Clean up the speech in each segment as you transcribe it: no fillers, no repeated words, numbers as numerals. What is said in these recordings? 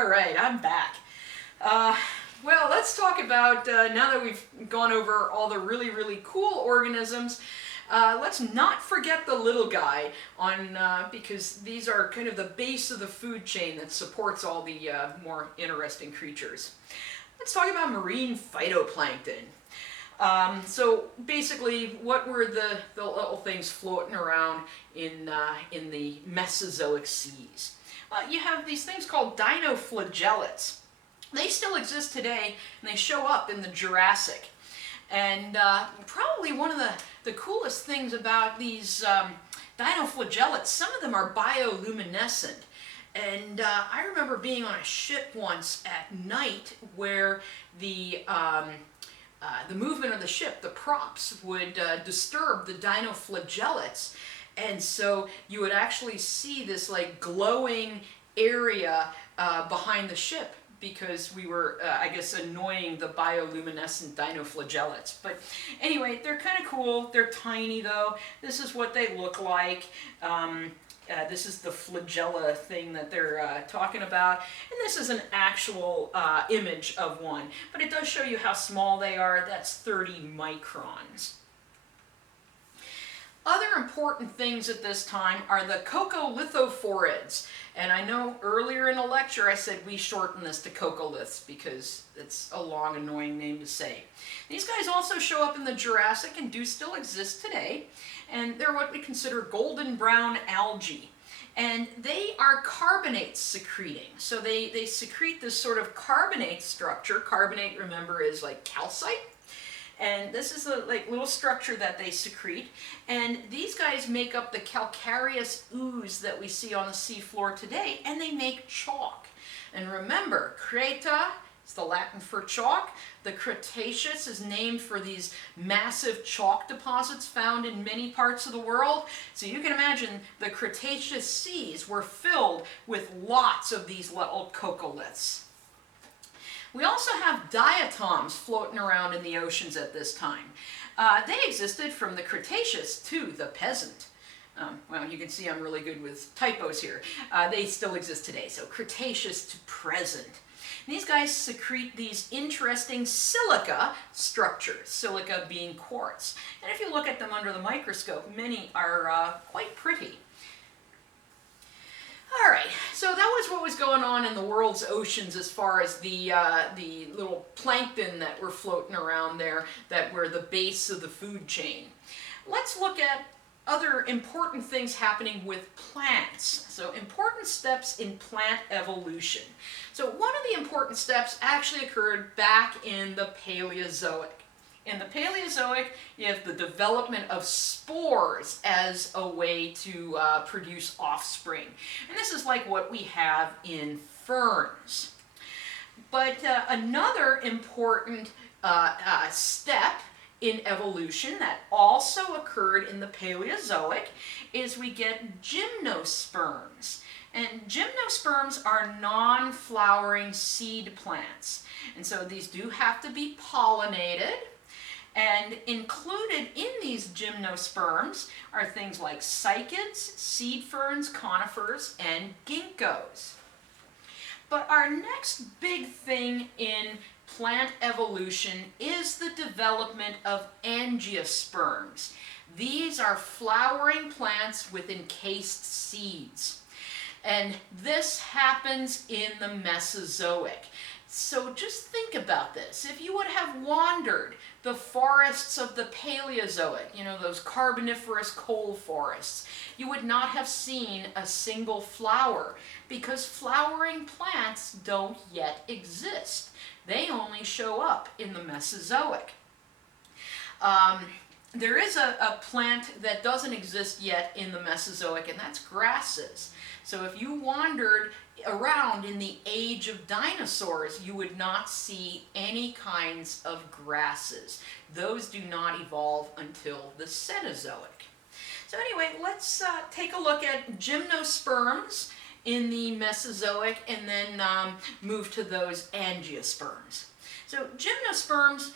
All right, I'm back. Well, let's talk about, now that we've gone over all the really, really cool organisms, let's not forget the little guy because these are kind of the base of the food chain that supports all the more interesting creatures. Let's talk about marine phytoplankton. So basically, what were the little things floating around in the Mesozoic seas? You have these things called dinoflagellates. They still exist today, and they show up in the Jurassic. And probably one of the coolest things about these dinoflagellates, some of them are bioluminescent. And I remember being on a ship once at night where the movement of the ship, the props, would disturb the dinoflagellates. And so you would actually see this like glowing area behind the ship because we were, I guess, annoying the bioluminescent dinoflagellates. But anyway, they're kind of cool. They're tiny though. This is what they look like. This is the flagella thing that they're talking about. And this is an actual image of one. But it does show you how small they are. That's 30 microns. Other important things at this time are the coccolithophorids. And I know earlier in a lecture I said we shorten this to coccoliths because it's a long, annoying name to say. These guys also show up in the Jurassic and do still exist today. And they're what we consider golden brown algae. And they are carbonate secreting. So they secrete this sort of carbonate structure. Carbonate, remember, is like calcite. And this is the little structure that they secrete. And these guys make up the calcareous ooze that we see on the seafloor today, and they make chalk. And remember, Creta is the Latin for chalk. The Cretaceous is named for these massive chalk deposits found in many parts of the world. So you can imagine the Cretaceous seas were filled with lots of these little coccoliths. We also have diatoms floating around in the oceans at this time. They existed from the Cretaceous to the Peasant. Well, you can see I'm really good with typos here. They still exist today, so Cretaceous to present. These guys secrete these interesting silica structures, silica being quartz. And if you look at them under the microscope, many are quite pretty. All right, so that was what was going on in the world's oceans as far as the little plankton that were floating around there that were the base of the food chain. Let's look at other important things happening with plants. So important steps in plant evolution. So one of the important steps actually occurred back in the Paleozoic. In the Paleozoic, you have the development of spores as a way to produce offspring. And this is like what we have in ferns. But another important step in evolution that also occurred in the Paleozoic is we get gymnosperms. And gymnosperms are non-flowering seed plants. And so these do have to be pollinated. And included in these gymnosperms are things like cycads, seed ferns, conifers, and ginkgos. But our next big thing in plant evolution is the development of angiosperms. These are flowering plants with encased seeds. And this happens in the Mesozoic. So just think about this. If you would have wandered the forests of the Paleozoic, you know, those carboniferous coal forests, you would not have seen a single flower because flowering plants don't yet exist. They only show up in the Mesozoic. There is a plant that doesn't exist yet in the Mesozoic, and that's grasses. So if you wandered around in the age of dinosaurs, you would not see any kinds of grasses. Those do not evolve until the Cenozoic. So anyway, let's take a look at gymnosperms in the Mesozoic and then move to those angiosperms. So gymnosperms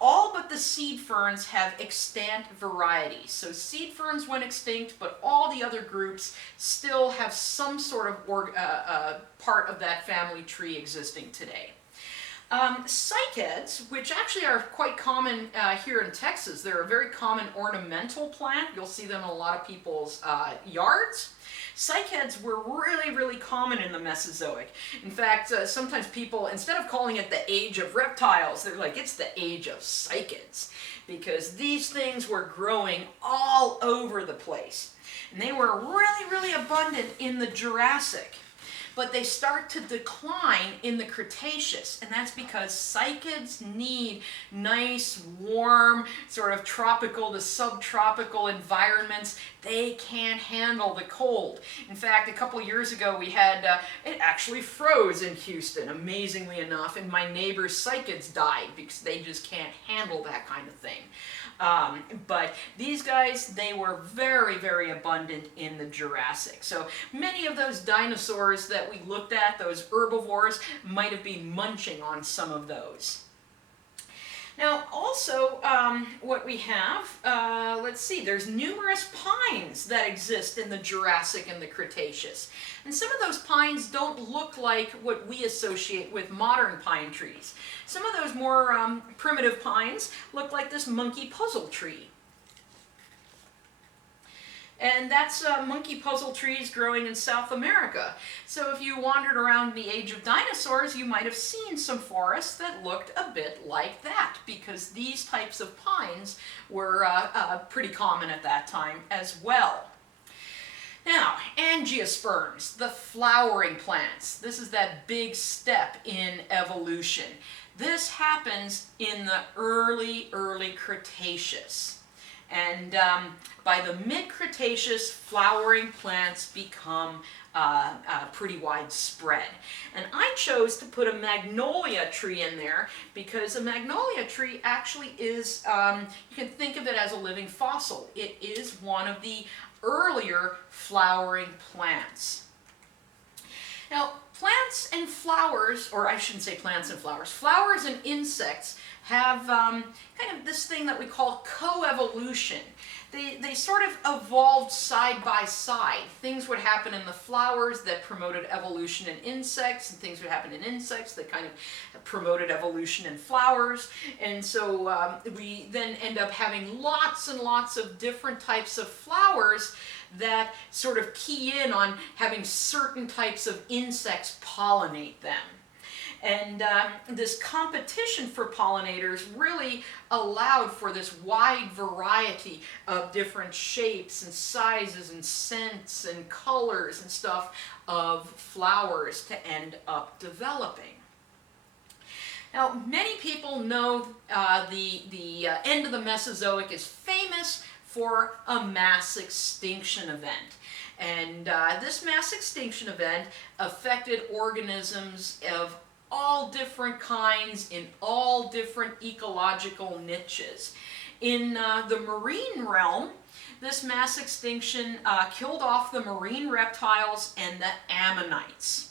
all but the seed ferns have extant varieties. So seed ferns went extinct, but all the other groups still have some sort of part of that family tree existing today. Cycads, which actually are quite common here in Texas, they're a very common ornamental plant. You'll see them in a lot of people's yards. Cycads were really, really common in the Mesozoic. In fact, sometimes people, instead of calling it the age of reptiles, they're like, it's the age of cycads, because these things were growing all over the place. And they were really, really abundant in the Jurassic. But they start to decline in the Cretaceous, and that's because cycads need nice, warm, sort of tropical to subtropical environments. They can't handle the cold. In fact, a couple years ago we had, it actually froze in Houston, amazingly enough, and my neighbor's cycads died because they just can't handle that kind of thing. But these guys, they were very, very abundant in the Jurassic. So many of those dinosaurs that we looked at, those herbivores, might have been munching on some of those. Now also, what we have, let's see, there's numerous pines that exist in the Jurassic and the Cretaceous. And some of those pines don't look like what we associate with modern pine trees. Some of those more primitive pines look like this monkey puzzle tree. And that's monkey puzzle trees growing in South America. So if you wandered around the age of dinosaurs, you might have seen some forests that looked a bit like that, because these types of pines were pretty common at that time as well. Now, angiosperms, the flowering plants. This is that big step in evolution. This happens in the early Cretaceous. And by the mid-Cretaceous, flowering plants become pretty widespread. And I chose to put a magnolia tree in there because a magnolia tree actually is, you can think of it as a living fossil. It is one of the earlier flowering plants. Now, plants and flowers, or I shouldn't say plants and flowers, flowers and insects have kind of this thing that we call coevolution. They sort of evolved side by side. Things would happen in the flowers that promoted evolution in insects, and things would happen in insects that kind of promoted evolution in flowers. And so we then end up having lots and lots of different types of flowers that sort of key in on having certain types of insects pollinate them. And this competition for pollinators really allowed for this wide variety of different shapes and sizes and scents and colors and stuff of flowers to end up developing. Now, many people know the end of the Mesozoic is famous for a mass extinction event. And this mass extinction event affected organisms of all different kinds in all different ecological niches. In the marine realm, this mass extinction killed off the marine reptiles and the ammonites.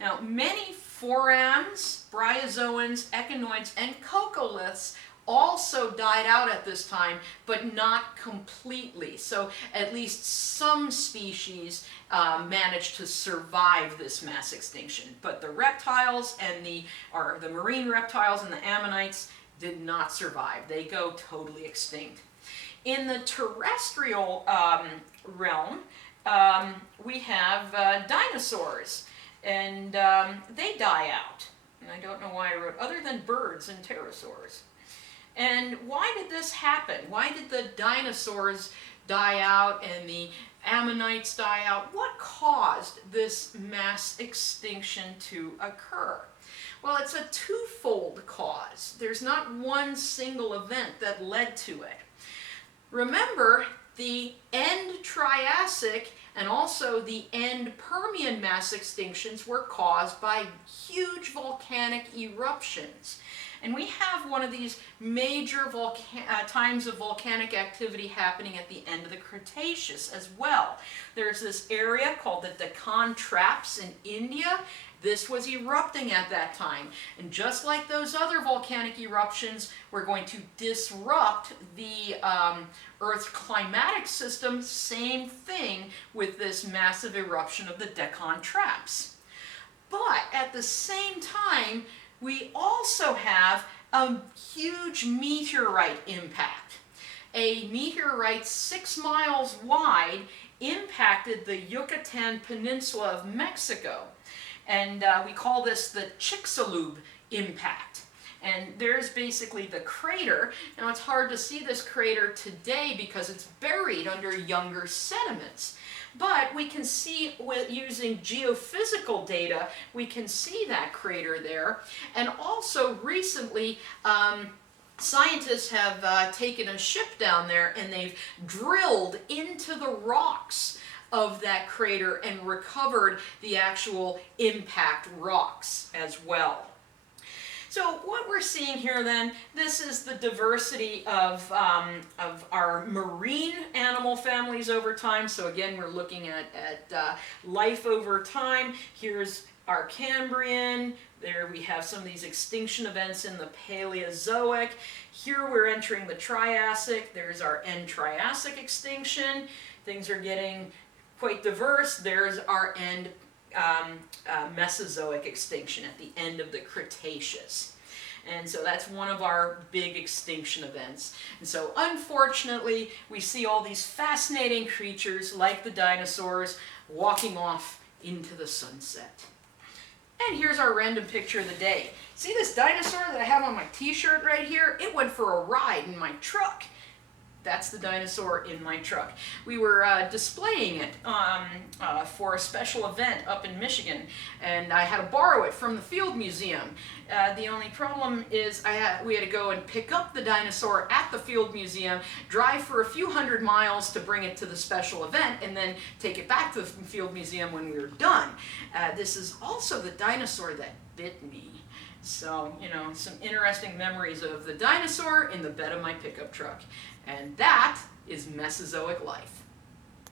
Now, many forams, bryozoans, echinoids, and coccoliths also died out at this time, but not completely. So at least some species managed to survive this mass extinction. But the reptiles and the marine reptiles and the ammonites did not survive. They go totally extinct. In the terrestrial realm, we have dinosaurs, and they die out. And I don't know why I wrote, other than birds and pterosaurs. And why did this happen? Why did the dinosaurs die out and the ammonites die out? What caused this mass extinction to occur? Well, it's a twofold cause. There's not one single event that led to it. Remember, the end Triassic and also the end Permian mass extinctions were caused by huge volcanic eruptions. And we have one of these major times of volcanic activity happening at the end of the Cretaceous as well. There's this area called the Deccan Traps in India. This was erupting at that time. And just like those other volcanic eruptions, we're going to disrupt the Earth's climatic system. Same thing with this massive eruption of the Deccan Traps. But at the same time, we also have a huge meteorite impact. A meteorite 6 miles wide impacted the Yucatan Peninsula of Mexico. And we call this the Chicxulub impact. And there's basically the crater. Now it's hard to see this crater today because it's buried under younger sediments. But we can see, using geophysical data, we can see that crater there. And also recently, scientists have taken a ship down there and they've drilled into the rocks of that crater and recovered the actual impact rocks as well. So what we're seeing here then, this is the diversity of our marine animal families over time. So again, we're looking at life over time. Here's our Cambrian. There we have some of these extinction events in the Paleozoic. Here we're entering the Triassic. There's our end Triassic extinction. Things are getting quite diverse. There's our end Mesozoic extinction at the end of the Cretaceous. And so that's one of our big extinction events. And so unfortunately, we see all these fascinating creatures like the dinosaurs walking off into the sunset. And here's our random picture of the day. See this dinosaur that I have on my t-shirt right here? It went for a ride in my truck. That's the dinosaur in my truck. We were displaying it for a special event up in Michigan, and I had to borrow it from the Field Museum. The only problem is we had to go and pick up the dinosaur at the Field Museum, drive for a few hundred miles to bring it to the special event, and then take it back to the Field Museum when we were done. This is also the dinosaur that bit me. So, you know, some interesting memories of the dinosaur in the bed of my pickup truck. And that is Mesozoic life.